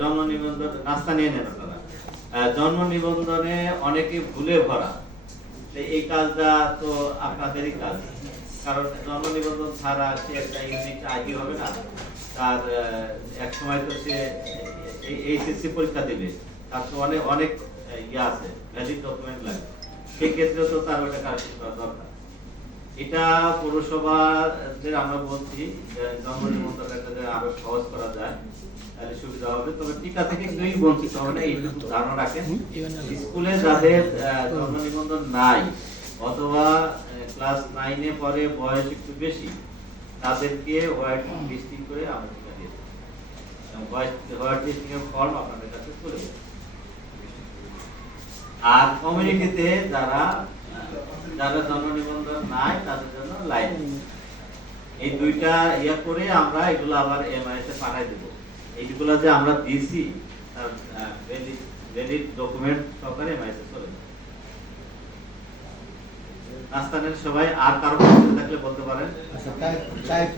জন্ম নিবন্ধন নাস্তা নিয়ে নেন আপনারা জন্ম নিবন্ধনে অনেকে ভুলে ভরা। এই কাজটা তো আপনাদেরই কাজ। কারণ জন্ম নিবন্ধন ছাড়া সে একটা ইউনিক আইডি হবে না। তার এক সময় তো সে এইচএসসি পরীক্ষা দেবে। তার তো অনেক অনেক ইয়ে আছে ভ্যালিড ডকুমেন্ট লাগে সেক্ষেত্রে তো তার ওটা কারেক্ট করা দরকার। এটা পৌরসভাদের আমরা বলছি জন্ম নিবন্ধনটা আরও সহজ করা যায়। তাহলে সুবিধা হবে। তবে টিকা থেকে কেউই বঞ্চিত হবে না এইটুকু ধারণা রাখেন। স্কুলে যাদের জন্ম নিবন্ধন নাই অথবা ক্লাস নাইনে পরে বয়স একটু বেশি তাদেরকে হোয়াইট লিস্টিং করে আমরা টিকা দিয়ে দেবো। এবং হোয়াইট হোয়াইট লিস্টিং এর ফর্ম আপনাদের কাছে চলে আর কমিউনিটিতে যারা যারা জন্ম নিবন্ধন নাই তাদের জন্য লাইন। এই দুইটা ইয়া করে আমরা এগুলো আবার এমআইএস এ পাঠাই দেব। এইগুলো যে আমরা দিছি তার ডকুমেন্ট সহকারে মাইসে চলে রাস্তানের সবাই আর কারও থাকলে বলতে পারেন। আচ্ছা